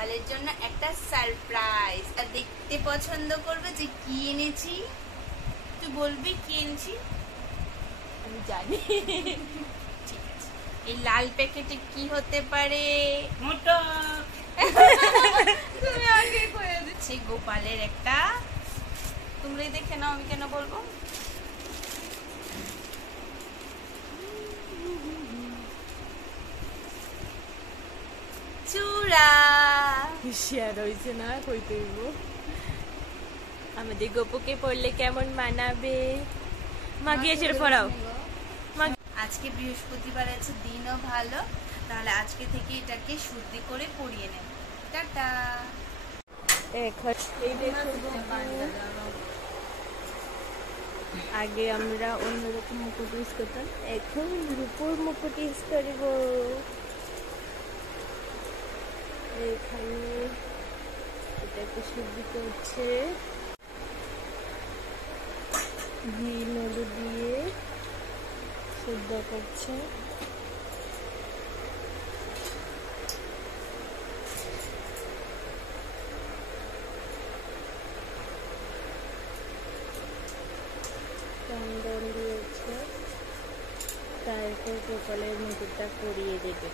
গোপালের জন্য একটা সারপ্রাইজ। আর দেখতে পছন্দ করবে যে কি এনেছি। তুই বলবি কি এনেছি? আমি জানি। ঠিক আছে, এই লাল প্যাকেটে কি হতে পারে? মোটর। তুমি আগে কয়ে দিচ্ছি গোপালের একটা, তোমরাই দেখে নাও, আমি কেন বলবো। চূড়া শেয়ার হয়েছে না, কই তৈব আমাদের গোপুকে পড়লে কেমন মানাবে? মা গিয়েছে পড়াও। আজকে বৃহস্পতিবার আছে, দিনও ভালো, তাহলে আজকে থেকে এটাকে শুদ্ধি করে পরিয়ে নেব। টাটা। আগে আমরা অন্যরকম মুকুট ইউজ করতাম, এখন রূপোর মুকুট ইউজ করব। এখানে এটাকে শুদ্ধ করছে, ঘি নদী দিয়ে শুদ্ধ করছে। চন্দন দিয়েছে, তারপর গোপালের মুকুটটা পরিয়ে দেবে।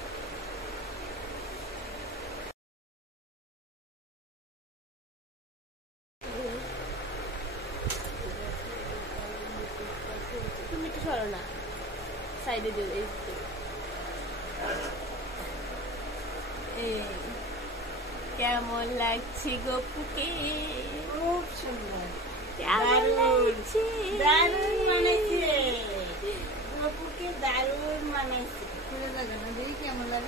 তুমি একটু সরো না, সাইডে দিও। এই কেমন লাগছে গোপুকে? খুব সুন্দর, কেমন লাগছে? দারুণ মানাইছে গোপুকে, দারুণ মানাইছে। খুলে দেখো না, দেখি কেমন লাগে।